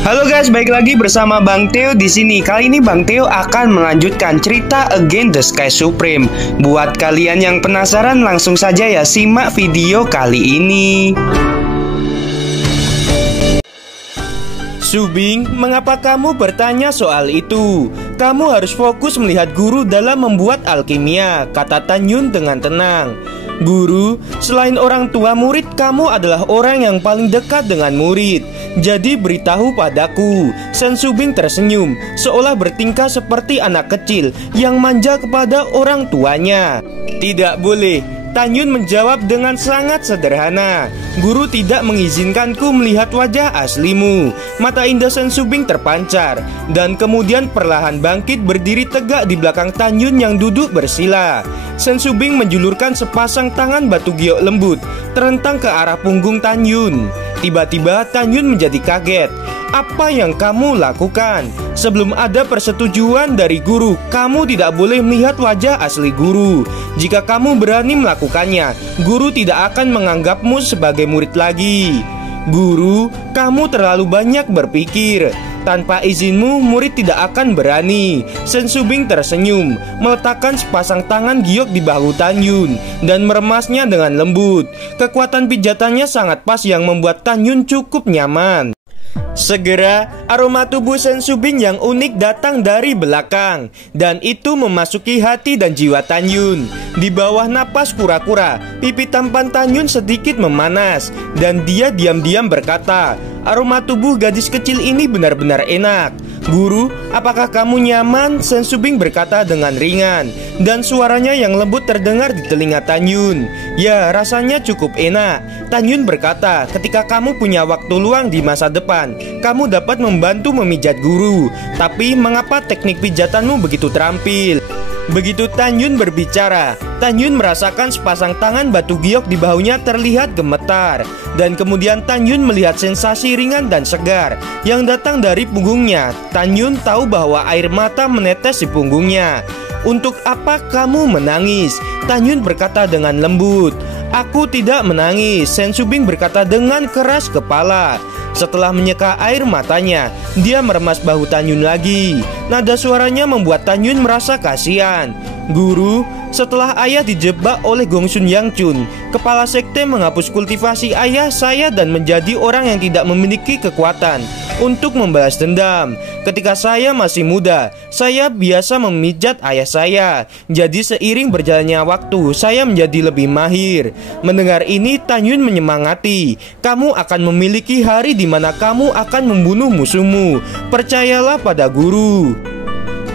Halo guys, balik lagi bersama Bang Theo di sini. Kali ini Bang Theo akan melanjutkan cerita Against the Sky Supreme. Buat kalian yang penasaran, langsung saja ya simak video kali ini. Subing, mengapa kamu bertanya soal itu? Kamu harus fokus melihat guru dalam membuat alkimia, kata Tan Yun dengan tenang. Guru, selain orang tua murid, kamu adalah orang yang paling dekat dengan murid. Jadi beritahu padaku. Sen Subing tersenyum, seolah bertingkah seperti anak kecil yang manja kepada orang tuanya. Tidak boleh, Tan Yun menjawab dengan sangat sederhana. Guru tidak mengizinkanku melihat wajah aslimu. Mata indah Sen Subing terpancar dan kemudian perlahan bangkit berdiri tegak di belakang Tan Yun yang duduk bersila. Sen Subing menjulurkan sepasang tangan batu giok lembut terentang ke arah punggung Tan Yun. Tiba-tiba Tan Yun menjadi kaget. Apa yang kamu lakukan? Sebelum ada persetujuan dari guru, kamu tidak boleh melihat wajah asli guru. Jika kamu berani melakukannya, guru tidak akan menganggapmu sebagai murid lagi. Guru, kamu terlalu banyak berpikir. Tanpa izinmu, murid tidak akan berani. Sen Subing tersenyum, meletakkan sepasang tangan giok di bahu Tan Yun dan meremasnya dengan lembut. Kekuatan pijatannya sangat pas yang membuat Tan Yun cukup nyaman. Segera, aroma tubuh Sen Subing yang unik datang dari belakang, dan itu memasuki hati dan jiwa Tan Yun. Di bawah napas kura-kura, pipi tampan Tan Yun sedikit memanas, dan dia diam-diam berkata, aroma tubuh gadis kecil ini benar-benar enak. Guru, apakah kamu nyaman? Sen Subing berkata dengan ringan, dan suaranya yang lembut terdengar di telinga Tan Yun. Ya, rasanya cukup enak. Tan Yun berkata, ketika kamu punya waktu luang di masa depan, kamu dapat membantu memijat guru. Tapi mengapa teknik pijatanmu begitu terampil? Begitu Tan Yun berbicara, Tan Yun merasakan sepasang tangan batu giok di bahunya terlihat gemetar. Dan kemudian Tan Yun melihat sensasi ringan dan segar yang datang dari punggungnya. Tan Yun tahu bahwa air mata menetes di punggungnya. Untuk apa kamu menangis? Tan Yun berkata dengan lembut. Aku tidak menangis, Sen Subing berkata dengan keras kepala. Setelah menyeka air matanya, dia meremas bahu Tan Yun lagi. Nada suaranya membuat Tan Yun merasa kasihan. Guru, setelah ayah dijebak oleh Gongsun Yangchun, kepala sekte menghapus kultivasi ayah saya dan menjadi orang yang tidak memiliki kekuatan untuk membalas dendam. Ketika saya masih muda, saya biasa memijat ayah saya. Jadi seiring berjalannya waktu, saya menjadi lebih mahir. Mendengar ini, Tan Yun menyemangati. Kamu akan memiliki hari di mana kamu akan membunuh musuhmu. Percayalah pada guru.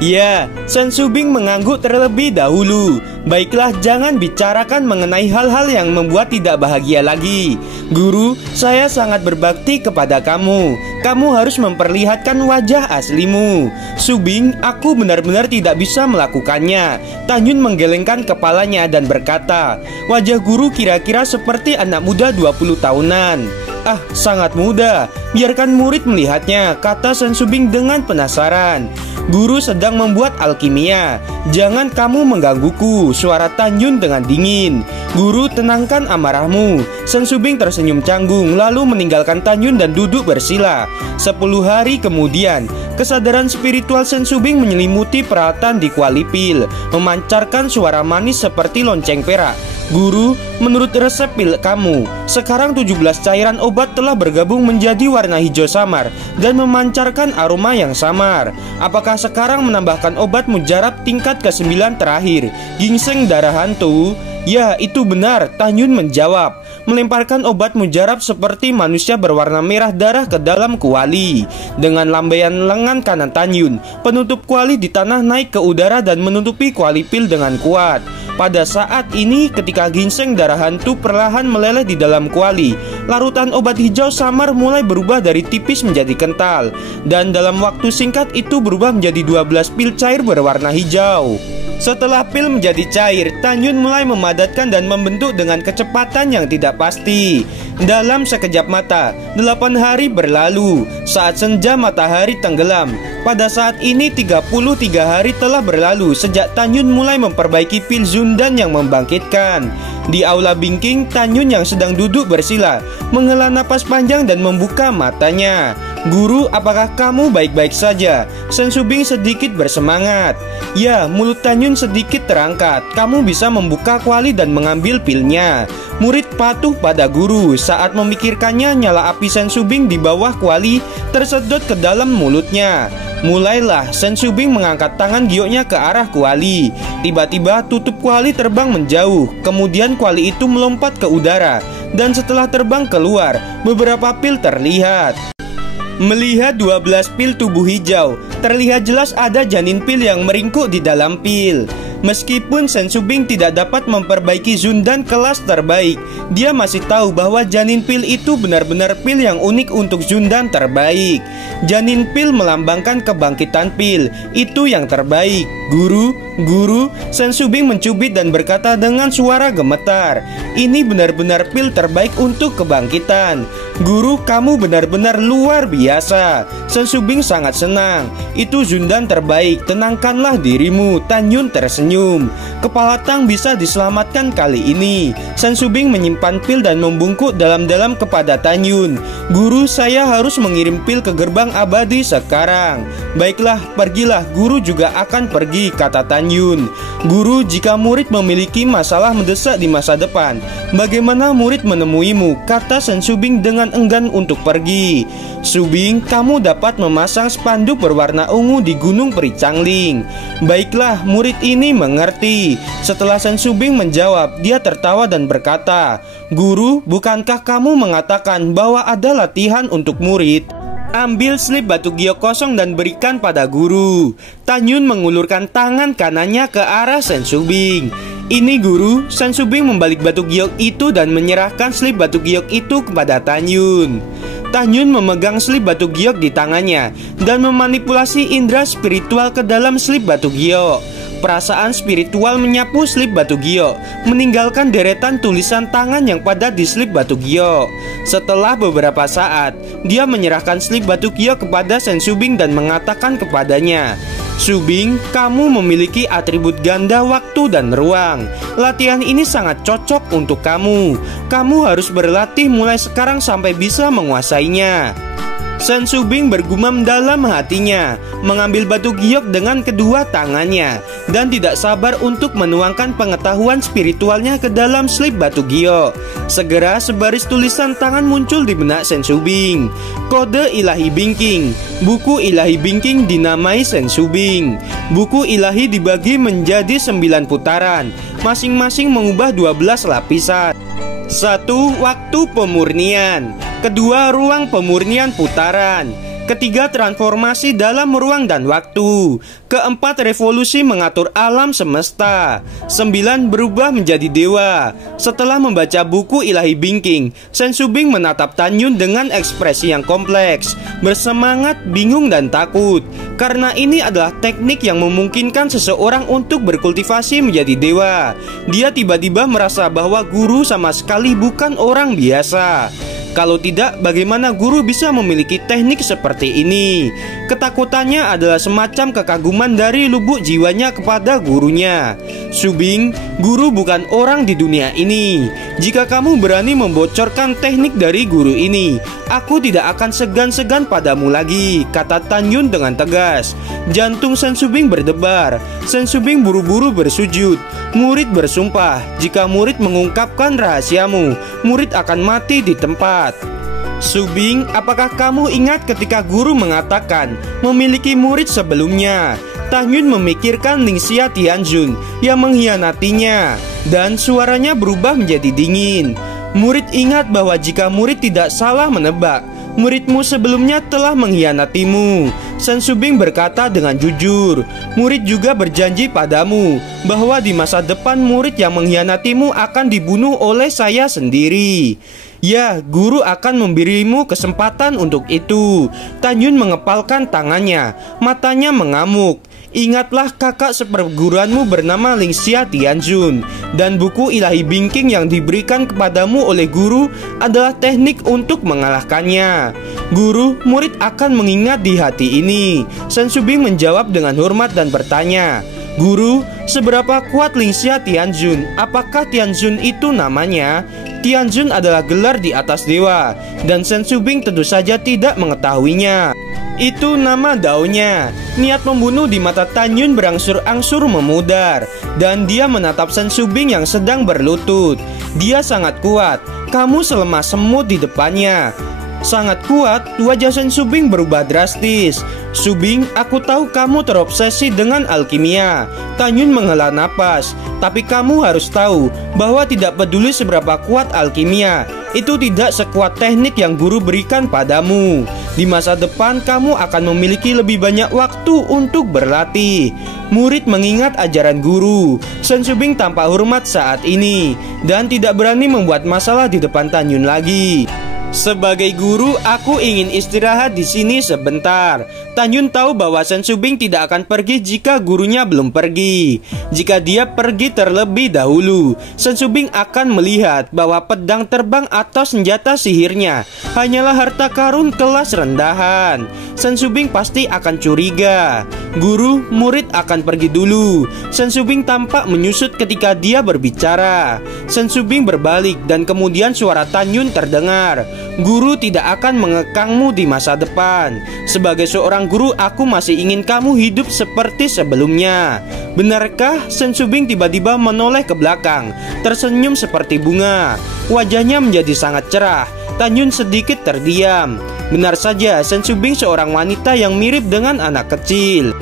Ya, Sen Subing mengangguk terlebih dahulu. Baiklah, jangan bicarakan mengenai hal-hal yang membuat tidak bahagia lagi. Guru, saya sangat berbakti kepada kamu. Kamu harus memperlihatkan wajah aslimu. Subing, aku benar-benar tidak bisa melakukannya. Tan Yun menggelengkan kepalanya dan berkata, wajah guru kira-kira seperti anak muda 20 tahunan. Ah, sangat muda. Biarkan murid melihatnya, kata Sen Subing dengan penasaran. Guru sedang membuat alkimia. Jangan kamu menggangguku, suara Tan Yun dengan dingin. Guru, tenangkan amarahmu. Sen Subing tersenyum canggung, lalu meninggalkan Tan Yun dan duduk bersila. 10 hari kemudian, kesadaran spiritual Sen Subing menyelimuti peralatan di Kuali Pil, memancarkan suara manis seperti lonceng perak. Guru, menurut resep pil kamu, sekarang 17 cairan obat telah bergabung menjadi warna hijau samar dan memancarkan aroma yang samar. Apakah sekarang menambahkan obat mujarab tingkat ke-9 terakhir, ginseng darah hantu? Ya, itu benar, Tan Yun menjawab, melemparkan obat mujarab seperti manusia berwarna merah darah ke dalam kuali. Dengan lambaian lengan kanan Tan Yun, penutup kuali di tanah naik ke udara dan menutupi kuali pil dengan kuat. Pada saat ini, ketika ginseng darah hantu perlahan meleleh di dalam kuali, larutan obat hijau samar mulai berubah dari tipis menjadi kental. Dan dalam waktu singkat itu berubah menjadi 12 pil cair berwarna hijau. Setelah pil menjadi cair, Tan Yun mulai memadatkan dan membentuk dengan kecepatan yang tidak pasti. Dalam sekejap mata, 8 hari berlalu. Saat senja matahari tenggelam. Pada saat ini 33 hari telah berlalu sejak Tan Yun mulai memperbaiki pil Zundan yang membangkitkan. Di aula Bingking, Tan Yun yang sedang duduk bersila menghela napas panjang dan membuka matanya. "Guru, apakah kamu baik-baik saja?" Sen Shubing sedikit bersemangat. "Ya," mulut Tan Yun sedikit terangkat. "Kamu bisa membuka kuali dan mengambil pilnya." Murid patuh pada guru. Saat memikirkannya, nyala api Sen Shubing di bawah kuali tersedot ke dalam mulutnya. Mulailah Sen Shubing mengangkat tangan gioknya ke arah kuali. Tiba-tiba tutup kuali terbang menjauh. Kemudian kuali itu melompat ke udara. Dan setelah terbang keluar, beberapa pil terlihat. Melihat 12 pil tubuh hijau, terlihat jelas ada janin pil yang meringkuk di dalam pil. Meskipun Sen Shubing tidak dapat memperbaiki Zundan kelas terbaik, dia masih tahu bahwa janin pil itu benar-benar pil yang unik untuk Zundan terbaik. Janin pil melambangkan kebangkitan pil, itu yang terbaik. "Guru, guru," Sen Shubing mencubit dan berkata dengan suara gemetar, "Ini benar-benar pil terbaik untuk kebangkitan. Guru, kamu benar-benar luar biasa." Sen Shubing sangat senang. "Itu Zundan terbaik, tenangkanlah dirimu." Tan Yun tersenyum. "Kepala Tang bisa diselamatkan kali ini." Sen Shubing menyimpan pil dan membungkuk dalam-dalam kepada Tan Yun. "Guru, saya harus mengirim pil ke gerbang abadi sekarang." "Baiklah, pergilah, guru juga akan pergi," kata Tan Yun. "Guru, jika murid memiliki masalah mendesak di masa depan, bagaimana murid menemuimu?" kata Sen Shubing dengan enggan untuk pergi. "Shubing, kamu dapat memasang spanduk berwarna ungu di Gunung Peri Changling." "Baiklah," murid ini mengerti. Setelah Sen Shubing menjawab, dia tertawa dan berkata, "Guru, bukankah kamu mengatakan bahwa ada latihan untuk murid? Ambil slip batu giok kosong dan berikan pada guru." Tan Yun mengulurkan tangan kanannya ke arah Sen Shubing. "Ini guru." Sen Shubing membalik batu giok itu dan menyerahkan slip batu giok itu kepada Tan Yun. Tan Yun memegang slip batu giok di tangannya dan memanipulasi indera spiritual ke dalam slip batu giok. Perasaan spiritual menyapu slip batu giok, meninggalkan deretan tulisan tangan yang padat di slip batu giok. Setelah beberapa saat, dia menyerahkan slip batu giok kepada Sen Shubing dan mengatakan kepadanya, "Shubing, kamu memiliki atribut ganda waktu dan ruang. Latihan ini sangat cocok untuk kamu. Kamu harus berlatih mulai sekarang sampai bisa menguasainya." Sen Shubing bergumam dalam hatinya, mengambil batu giok dengan kedua tangannya, dan tidak sabar untuk menuangkan pengetahuan spiritualnya ke dalam slip batu giok. Segera sebaris tulisan tangan muncul di benak Sen Shubing. Kode ilahi Bingking. Buku ilahi Bingking dinamai Sen Shubing. Buku ilahi dibagi menjadi 9 putaran, masing-masing mengubah 12 lapisan. 1. Waktu pemurnian. 2. Ruang pemurnian putaran. 3. Transformasi dalam ruang dan waktu. 4. Revolusi mengatur alam semesta. 9. Berubah menjadi dewa. Setelah membaca buku ilahi Bingking, Sen Shubing menatap Tan Yun dengan ekspresi yang kompleks, bersemangat, bingung, dan takut. Karena ini adalah teknik yang memungkinkan seseorang untuk berkultivasi menjadi dewa. Dia tiba-tiba merasa bahwa guru sama sekali bukan orang biasa. Kalau tidak, bagaimana guru bisa memiliki teknik seperti ini? Ketakutannya adalah semacam kekaguman dari lubuk jiwanya kepada gurunya. "Shubing, guru bukan orang di dunia ini. Jika kamu berani membocorkan teknik dari guru ini, aku tidak akan segan-segan padamu lagi," kata Tan Yun dengan tegas. Jantung Sen Shubing berdebar. Sen Shubing buru-buru bersujud. Murid bersumpah, jika murid mengungkapkan rahasiamu, murid akan mati di tempat. "Shubing, apakah kamu ingat ketika guru mengatakan memiliki murid sebelumnya?" Tan Yun memikirkan Ningxia Tianjun yang mengkhianatinya, dan suaranya berubah menjadi dingin. "Murid ingat bahwa jika murid tidak salah menebak, muridmu sebelumnya telah mengkhianatimu." Sen Shubing berkata dengan jujur, "Murid juga berjanji padamu bahwa di masa depan murid yang mengkhianatimu akan dibunuh oleh saya sendiri." "Ya, guru akan memberimu kesempatan untuk itu." Tan Yun mengepalkan tangannya, matanya mengamuk. "Ingatlah kakak seperguruanmu bernama Ningxia Tianjun, dan buku ilahi Bingking yang diberikan kepadamu oleh guru adalah teknik untuk mengalahkannya. Guru, murid akan mengingat di hati ini." Sen Shubing menjawab dengan hormat dan bertanya, "Guru, seberapa kuat Ningxia Tianjun? Apakah Tianjun itu namanya?" Tianjun adalah gelar di atas dewa, dan Shen Shubing tentu saja tidak mengetahuinya. Itu nama daunnya. Niat membunuh di mata Tan Yun berangsur-angsur memudar, dan dia menatap Shen Shubing yang sedang berlutut. Dia sangat kuat. Kamu selemah semut di depannya. Sangat kuat, wajah Shen Shubing berubah drastis. Shubing, aku tahu kamu terobsesi dengan alkimia. Tan Yun menghela napas. Tapi kamu harus tahu bahwa tidak peduli seberapa kuat alkimia, itu tidak sekuat teknik yang guru berikan padamu. Di masa depan kamu akan memiliki lebih banyak waktu untuk berlatih. Murid mengingat ajaran guru. Shen Shubing tampak hormat saat ini dan tidak berani membuat masalah di depan Tan Yun lagi. Sebagai guru, aku ingin istirahat di sini sebentar. Tan Yun tahu bahwa Shen Shubing tidak akan pergi jika gurunya belum pergi. Jika dia pergi terlebih dahulu, Shen Shubing akan melihat bahwa pedang terbang atau senjata sihirnya hanyalah harta karun kelas rendahan. Shen Shubing pasti akan curiga. Guru, murid akan pergi dulu. Shen Shubing tampak menyusut ketika dia berbicara. Shen Shubing berbalik dan kemudian suara Tan Yun terdengar. Guru tidak akan mengekangmu di masa depan. Sebagai seorang guru, aku masih ingin kamu hidup seperti sebelumnya. Benarkah? Shen Shubing tiba-tiba menoleh ke belakang, tersenyum seperti bunga. Wajahnya menjadi sangat cerah. Tan Yun sedikit terdiam. Benar saja, Shen Shubing seorang wanita yang mirip dengan anak kecil.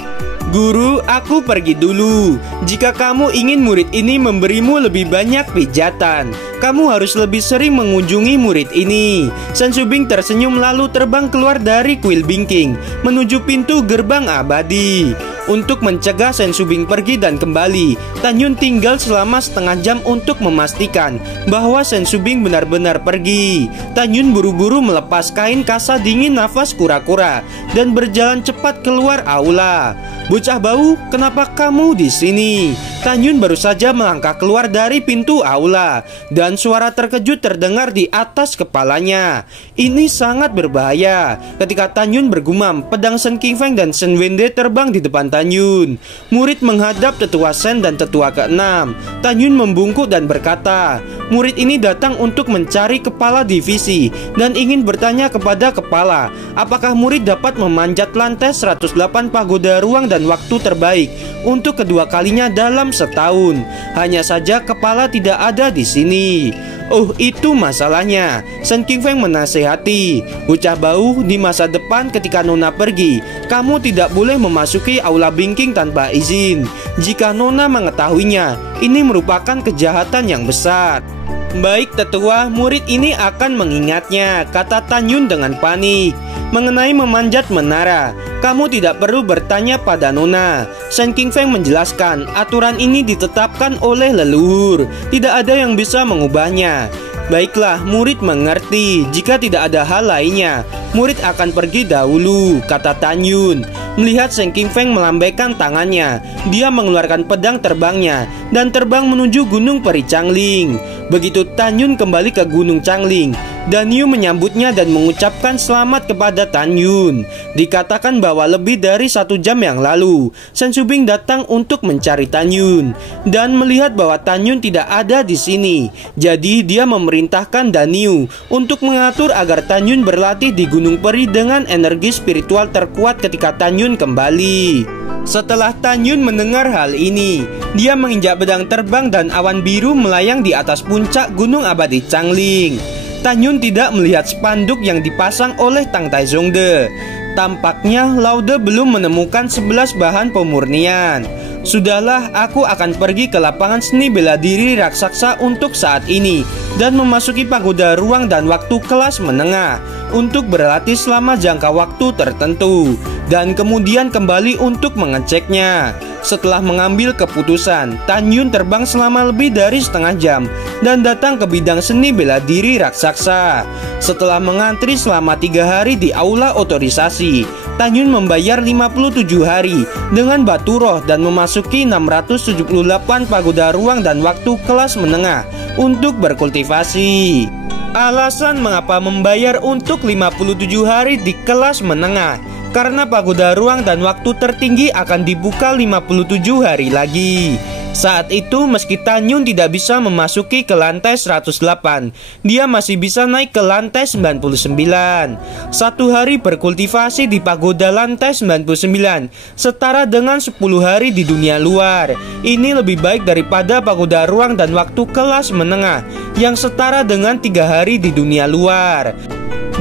Guru, aku pergi dulu. Jika kamu ingin murid ini memberimu lebih banyak pijatan, kamu harus lebih sering mengunjungi murid ini. Shen Shubing tersenyum lalu terbang keluar dari kuil Bingking menuju pintu gerbang abadi. Untuk mencegah Shen Shubing pergi dan kembali, Tan Yun tinggal selama setengah jam untuk memastikan bahwa Shen Shubing benar-benar pergi. Tan Yun buru-buru melepas kain kasa dingin nafas kura-kura dan berjalan cepat keluar aula. Bocah bau, kenapa kamu di sini? Tan Yun baru saja melangkah keluar dari pintu aula dan suara terkejut terdengar di atas kepalanya. Ini sangat berbahaya. Ketika Tan Yun bergumam, pedang Shen Qingfeng dan Shen Wende terbang di depan Tan Yun. Murid menghadap tetua Shen dan tetua keenam. Tan Yun membungkuk dan berkata, murid ini datang untuk mencari kepala divisi dan ingin bertanya kepada kepala, apakah murid dapat memanjat lantai 108 pagoda ruang dan waktu terbaik untuk kedua kalinya dalam setahun. Hanya saja kepala tidak ada di sini. Oh, itu masalahnya. Shen Qingfeng menasehati. Bocah bau, di masa depan ketika Nona pergi, kamu tidak boleh memasuki aula Bingking tanpa izin. Jika Nona mengetahuinya, ini merupakan kejahatan yang besar. Baik tetua, murid ini akan mengingatnya, kata Tan Yun dengan panik. Mengenai memanjat menara, kamu tidak perlu bertanya pada Nona. Shen Qingfeng menjelaskan, aturan ini ditetapkan oleh leluhur. Tidak ada yang bisa mengubahnya. Baiklah, murid mengerti. Jika tidak ada hal lainnya, murid akan pergi dahulu, kata Tan Yun. Melihat Shen Qingfeng melambaikan tangannya, dia mengeluarkan pedang terbangnya dan terbang menuju Gunung Peri Changling. Begitu Tan Yun kembali ke Gunung Changling, Dan Yu menyambutnya dan mengucapkan selamat kepada Tan Yun. Dikatakan bahwa lebih dari 1 jam yang lalu, Shen Shubing datang untuk mencari Tan Yun dan melihat bahwa Tan Yun tidak ada di sini. Jadi dia memerintahkan Dan Yu untuk mengatur agar Tan Yun berlatih di Gunung Peri dengan energi spiritual terkuat ketika Tan Yun kembali. Setelah Tan Yun mendengar hal ini, dia menginjak pedang terbang dan awan biru melayang di atas puncak Gunung Abadi Changling. Tan Yun tidak melihat spanduk yang dipasang oleh Tang Taizongde. Tampaknya Laude belum menemukan 11 bahan pemurnian. Sudahlah, aku akan pergi ke lapangan seni bela diri raksasa untuk saat ini dan memasuki pagoda ruang dan waktu kelas menengah untuk berlatih selama jangka waktu tertentu dan kemudian kembali untuk mengeceknya. Setelah mengambil keputusan, Tan Yun terbang selama lebih dari setengah jam dan datang ke bidang seni bela diri raksasa. Setelah mengantri selama 3 hari di aula otorisasi, Tan Yun membayar 57 hari dengan batu roh dan memasuki 678 pagoda ruang dan waktu kelas menengah untuk berkultivasi. Alasan mengapa membayar untuk 57 hari di kelas menengah, karena pagoda ruang dan waktu tertinggi akan dibuka 57 hari lagi. Saat itu meski Tan Yun tidak bisa memasuki ke lantai 108, dia masih bisa naik ke lantai 99. Satu hari berkultivasi di pagoda lantai 99 setara dengan 10 hari di dunia luar. Ini lebih baik daripada pagoda ruang dan waktu kelas menengah yang setara dengan 3 hari di dunia luar.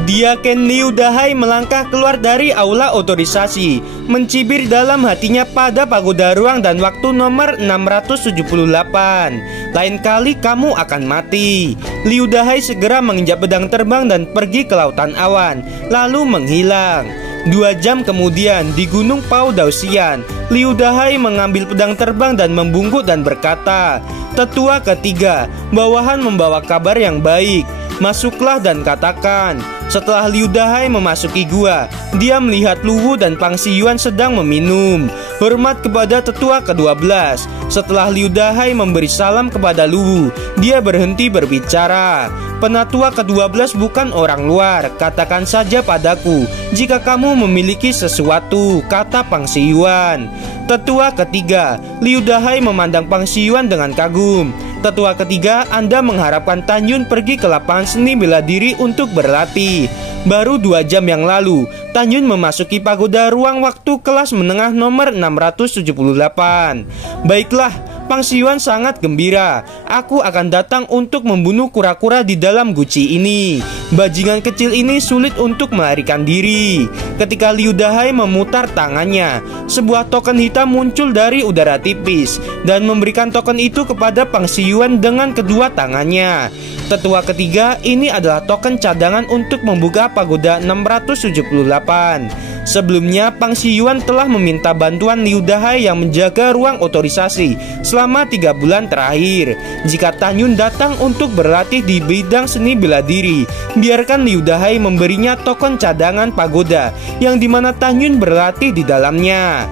Diaken Liu Dahai melangkah keluar dari aula otorisasi, mencibir dalam hatinya pada pagoda ruang dan waktu nomor 678. Lain kali kamu akan mati. Liu Dahai segera menginjak pedang terbang dan pergi ke lautan awan, lalu menghilang. 2 jam kemudian di Gunung Pao Dausian, Liu Dahai mengambil pedang terbang dan membungkuk dan berkata, "Tetua ketiga, bawahan membawa kabar yang baik. Masuklah dan katakan." Setelah Liu Dahai memasuki gua, dia melihat Luwu dan Pang Siyuan sedang meminum. Hormat kepada tetua ke-12. Setelah Liu Dahai memberi salam kepada Luwu, dia berhenti berbicara. "Penatua ke-12 bukan orang luar. Katakan saja padaku jika kamu memiliki sesuatu," kata Pang Siyuan. Tetua ketiga, Liu Dahai memandang Pang Siyuan dengan kagum. "Tetua ketiga, Anda mengharapkan Tan Yun pergi ke lapangan seni bela diri untuk berlatih. Baru 2 jam yang lalu, Tan Yun memasuki pagoda ruang waktu kelas menengah nomor 678. Baiklah, Pang Siyuan sangat gembira. Aku akan datang untuk membunuh kura-kura di dalam guci ini. Bajingan kecil ini sulit untuk melarikan diri." Ketika Liu Dahai memutar tangannya, sebuah token hitam muncul dari udara tipis dan memberikan token itu kepada Pang Siyuan dengan kedua tangannya. Tetua ketiga, ini adalah token cadangan untuk membuka pagoda 678. Sebelumnya, Pang Siyuan telah meminta bantuan Liu Dahai yang menjaga ruang otorisasi selama 3 bulan terakhir. Jika Tan Yun datang untuk berlatih di bidang seni bela diri, biarkan Liu Dahai memberinya token cadangan pagoda yang dimana Tan Yun berlatih di dalamnya.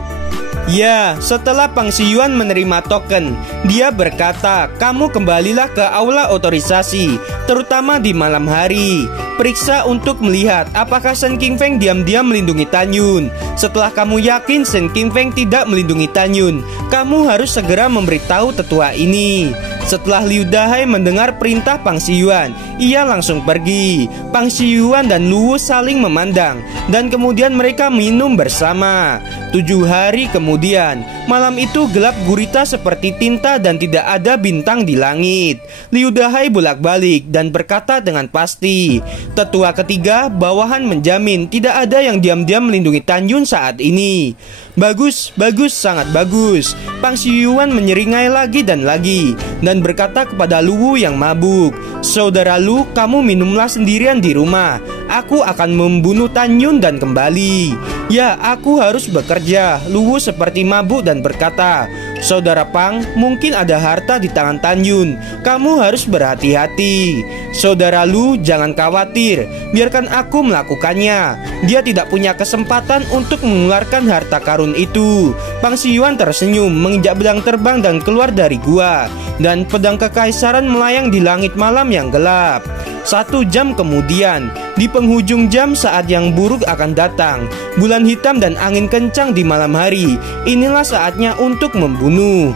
Ya, setelah Pang Siyuan menerima token, dia berkata, "Kamu kembalilah ke aula otorisasi, terutama di malam hari. Periksa untuk melihat apakah Shen Qingfeng diam-diam melindungi Tan Yun. Setelah kamu yakin Shen Qingfeng tidak melindungi Tan Yun, kamu harus segera memberitahu tetua ini." Setelah Liu Dahai mendengar perintah Pang Siyuan, ia langsung pergi. Pang Siyuan dan Luwu saling memandang dan kemudian mereka minum bersama. 7 hari kemudian, malam itu gelap gurita seperti tinta dan tidak ada bintang di langit. Liu Dahai bolak-balik dan berkata dengan pasti, "Tetua ketiga, bawahan menjamin tidak ada yang diam-diam melindungi Tan Yun saat ini." "Bagus, bagus, sangat bagus." Pang Siyuan menyeringai lagi dan lagi dan berkata kepada Luwu yang mabuk, "Saudara Lu, kamu minumlah sendirian di rumah. Aku akan membunuh Tan Yun dan kembali." "Ya, aku harus bekerja." Luwu seperti mabuk dan berkata, "Saudara Pang, mungkin ada harta di tangan Tan Yun. Kamu harus berhati-hati." "Saudara Lu, jangan khawatir. Biarkan aku melakukannya. Dia tidak punya kesempatan untuk mengeluarkan harta karun itu." Pang Siyuan tersenyum, menginjak pedang terbang dan keluar dari gua. Dan pedang kekaisaran melayang di langit malam yang gelap. 1 jam kemudian, di penghujung jam saat yang buruk akan datang, bulan hitam dan angin kencang di malam hari, inilah saatnya untuk membunuh.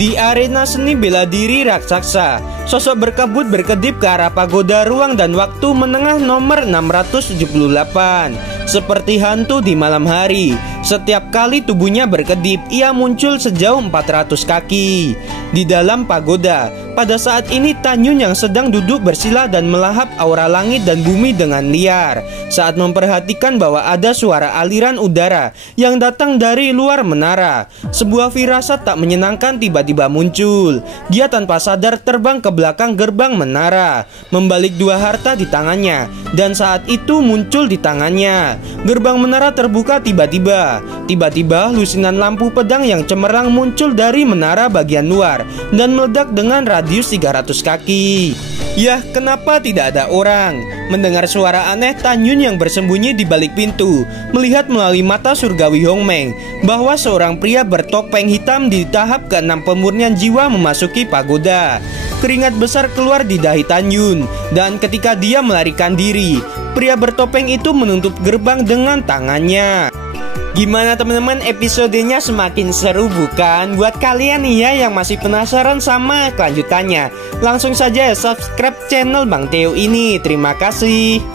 Di arena seni bela diri raksasa, sosok berkebut berkedip ke arah pagoda ruang dan waktu menengah nomor 678. Seperti hantu di malam hari, setiap kali tubuhnya berkedip, ia muncul sejauh 400 kaki. Di dalam pagoda, pada saat ini Tan Yun yang sedang duduk bersila dan melahap aura langit dan bumi dengan liar. Saat memperhatikan bahwa ada suara aliran udara yang datang dari luar menara, sebuah firasat tak menyenangkan tiba-tiba muncul. Dia tanpa sadar terbang ke belakang gerbang menara, membalik 2 harta di tangannya, dan saat itu muncul di tangannya. Gerbang menara terbuka tiba-tiba. Tiba-tiba lusinan lampu pedang yang cemerlang muncul dari menara bagian luar dan meledak dengan radius 300 kaki. Yah, kenapa tidak ada orang? Mendengar suara aneh, Tan Yun yang bersembunyi di balik pintu melihat melalui mata surgawi Hong Meng bahwa seorang pria bertopeng hitam di tahap ke-6 pemurnian jiwa memasuki pagoda. Keringat besar keluar di dahi Tan Yun, dan ketika dia melarikan diri, pria bertopeng itu menutup gerbang dengan tangannya. Gimana teman-teman, episodenya semakin seru bukan? Buat kalian nih ya yang masih penasaran sama kelanjutannya, langsung saja subscribe channel Bang Theo ini. Terima kasih.